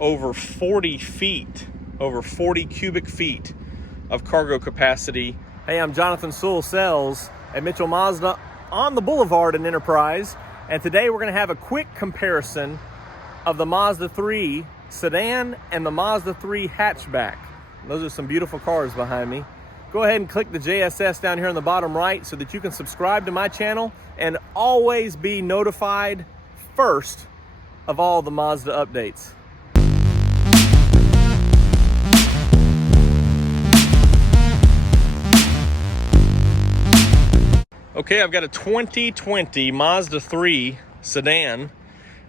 over 40 feet, over 40 cubic feet of cargo capacity. Hey, I'm Jonathan Sewell Sales at Mitchell Mazda on the Boulevard in Enterprise, and today we're going to have a quick comparison of the Mazda3 Sedan and the Mazda3 Hatchback. Those are some beautiful cars behind me. Go ahead and click the JSS down here on the bottom right so that you can subscribe to my channel and always be notified first of all the Mazda updates. Okay, I've got a 2020 Mazda3 Sedan,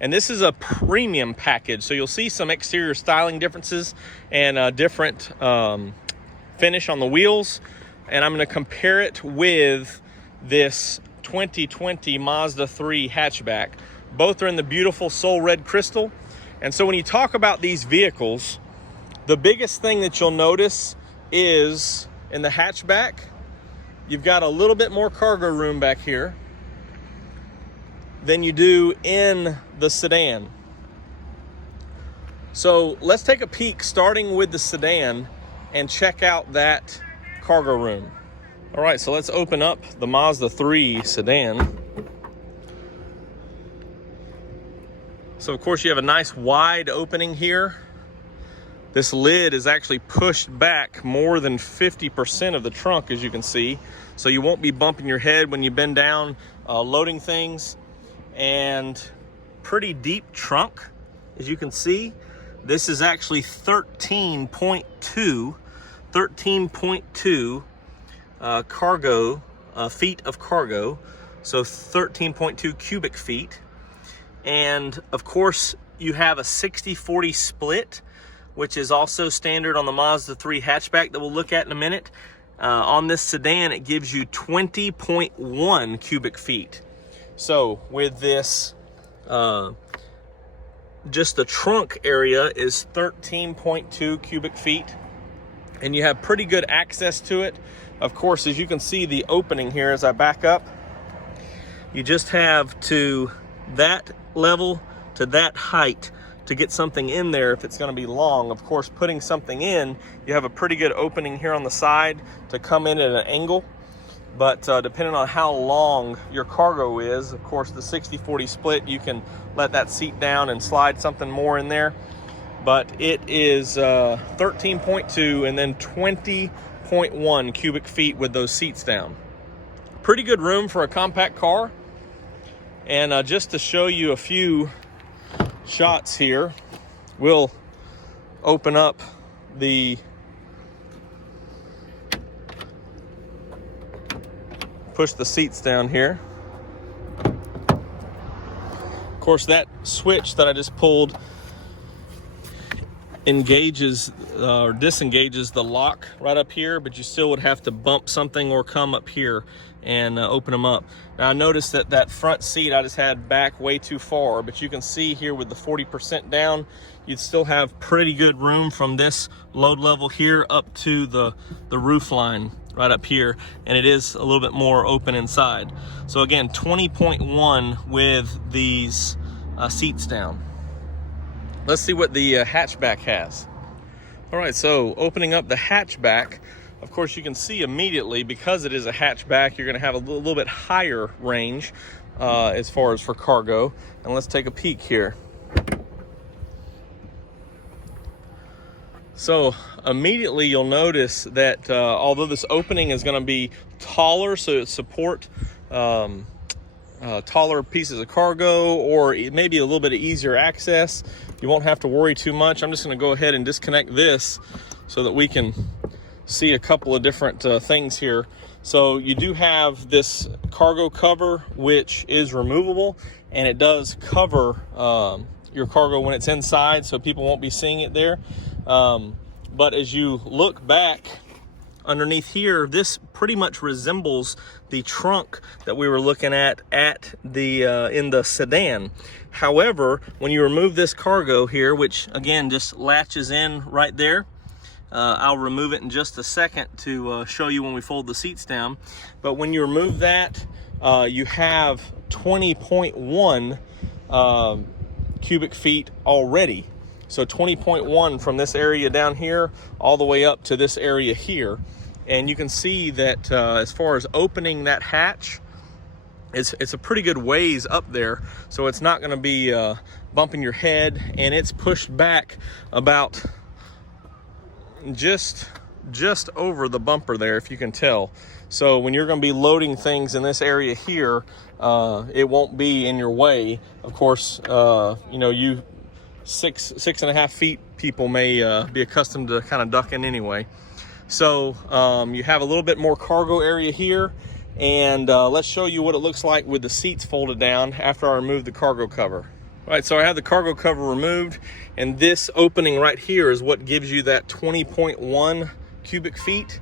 and this is a premium package. So you'll see some exterior styling differences and different finish on the wheels. And I'm gonna compare it with this 2020 Mazda3 Hatchback. Both are in the beautiful Soul Red Crystal. And so when you talk about these vehicles, the biggest thing that you'll notice is in the hatchback, you've got a little bit more cargo room back here than you do in the sedan. So let's take a peek starting with the sedan and check out that cargo room. All right, so let's open up the Mazda3 Sedan. So of course you have a nice wide opening here. This lid is actually pushed back more than 50% of the trunk, as you can see. So you won't be bumping your head when you bend down loading things. And pretty deep trunk, as you can see. This is actually 13.2 cargo, feet of cargo. So 13.2 cubic feet. And of course you have a 60-40 split, which is also standard on the Mazda3 hatchback that we'll look at in a minute. On this sedan, it gives you 20.1 cubic feet. So with this, just the trunk area is 13.2 cubic feet, and you have pretty good access to it. Of course, as you can see, the opening here as I back up, you just have to that level to that height to get something in there if it's going to be long. Of course, putting something in, you have a pretty good opening here on the side to come in at an angle. But depending on how long your cargo is, of course, the 60-40 split, you can let that seat down and slide something more in there. But it is 13.2 and then 20.1 cubic feet with those seats down. Pretty good room for a compact car. And just to show you a few shots here, we'll open up the push the seats down here. Of course, that switch that I just pulled engages or disengages the lock right up here, but you still would have to bump something or come up here and open them up. Now I noticed that that front seat I just had back way too far, but you can see here with the 40% down, you'd still have pretty good room from this load level here up to the roof line right up here, and it is a little bit more open inside. So again, 20.1 with these seats down. Let's see what the hatchback has. All right, so opening up the hatchback, of course you can see immediately, because it is a hatchback, you're gonna have a little bit higher range as far as for cargo. And let's take a peek here. So immediately you'll notice that although this opening is gonna be taller, so it support taller pieces of cargo, or maybe a little bit of easier access, you won't have to worry too much. I'm just going to go ahead and disconnect this so that we can see a couple of different things here. So you do have this cargo cover, which is removable, and it does cover your cargo when it's inside, so people won't be seeing it there. But as you look back underneath here, this pretty much resembles the trunk that we were looking at the in the sedan. However, when you remove this cargo here, which again just latches in right there, I'll remove it in just a second to show you when we fold the seats down. But when you remove that, you have 20.1 cubic feet already. So 20.1 from this area down here all the way up to this area here. And you can see that as far as opening that hatch, it's a pretty good ways up there. So it's not gonna be bumping your head, and it's pushed back about just over the bumper there, if you can tell. So when you're going to be loading things in this area here, it won't be in your way. Of course, you know, you 6.5 feet people may be accustomed to kind of ducking anyway. So you have a little bit more cargo area here, and let's show you what it looks like with the seats folded down after I remove the cargo cover. All right, so I have the cargo cover removed, and this opening right here is what gives you that 20.1 cubic feet.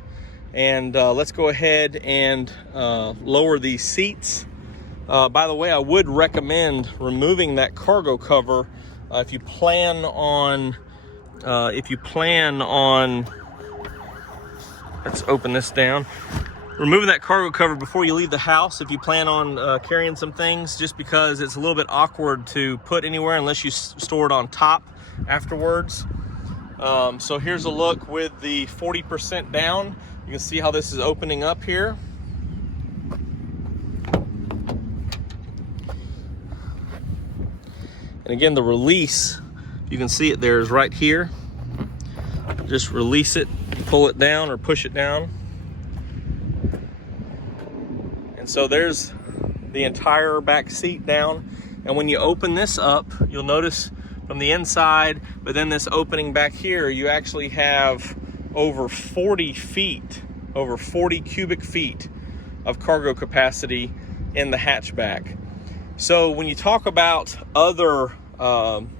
And let's go ahead and lower these seats. By the way, I would recommend removing that cargo cover if you plan on, let's open this down. Removing that cargo cover before you leave the house if you plan on carrying some things, just because it's a little bit awkward to put anywhere unless you store it on top afterwards. So here's a look with the 40% down. You can see how this is opening up here. And again, the release, you can see it there, is right here. Just release it, pull it down or push it down. So there's the entire back seat down. And when you open this up, you'll notice from the inside, but then this opening back here, you actually have over 40 feet, over 40 cubic feet of cargo capacity in the hatchback. So when you talk about other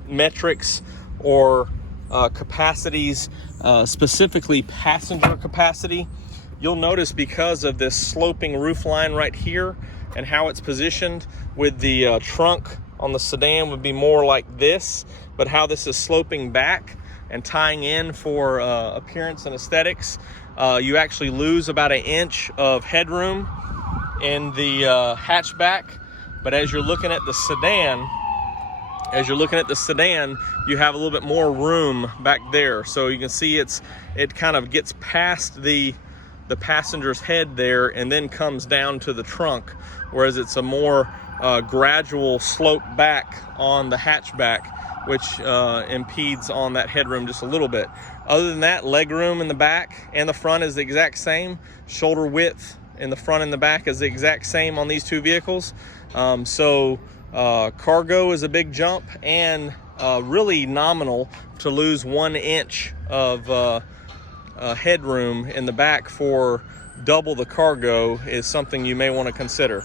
metrics or capacities, specifically passenger capacity, you'll notice because of this sloping roof line right here and how it's positioned with the trunk on the sedan would be more like this, but how this is sloping back and tying in for appearance and aesthetics, you actually lose about 1 inch of headroom in the hatchback. But as you're looking at the sedan, you have a little bit more room back there. So you can see it kind of gets past the passenger's head there and then comes down to the trunk, whereas it's a more gradual slope back on the hatchback, which impedes on that headroom just a little bit. Other than that, leg room in the back and the front is the exact same. Shoulder width in the front and the back is the exact same on these two vehicles. So cargo is a big jump, and really nominal to lose 1 inch of headroom in the back for double the cargo is something you may want to consider.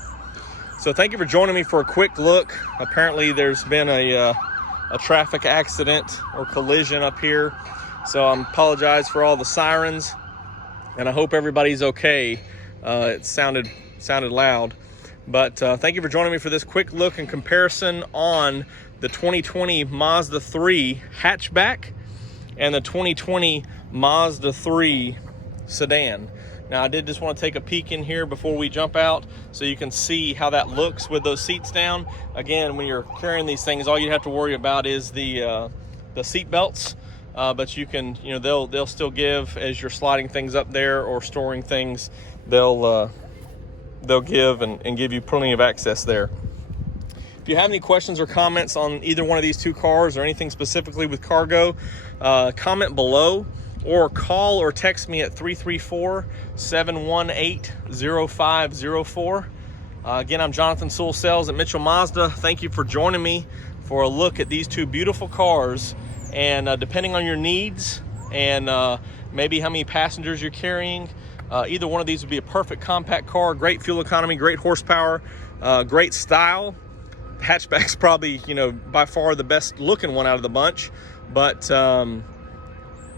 So thank you for joining me for a quick look. Apparently there's been a traffic accident or collision up here, so I apologize for all the sirens, and I hope everybody's okay. It sounded loud, but thank you for joining me for this quick look and comparison on the 2020 Mazda 3 Hatchback and the 2020 Mazda 3 Sedan. Now I did just want to take a peek in here before we jump out so you can see how that looks with those seats down. Again, when you're carrying these things, all you have to worry about is the seat belts, but you can, they'll still give as you're sliding things up there or storing things. They'll give and give you plenty of access there. If you have any questions or comments on either one of these two cars or anything specifically with cargo, comment below or call or text me at 334-718-0504. Again, I'm Jonathan Sewell Sales at Mitchell Mazda. Thank you for joining me for a look at these two beautiful cars. And depending on your needs and maybe how many passengers you're carrying, either one of these would be a perfect compact car. Great fuel economy, great horsepower, great style. The hatchback's probably, by far the best looking one out of the bunch, but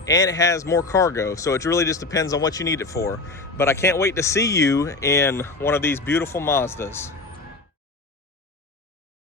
and it has more cargo, so it really just depends on what you need it for. But I can't wait to see you in one of these beautiful Mazdas.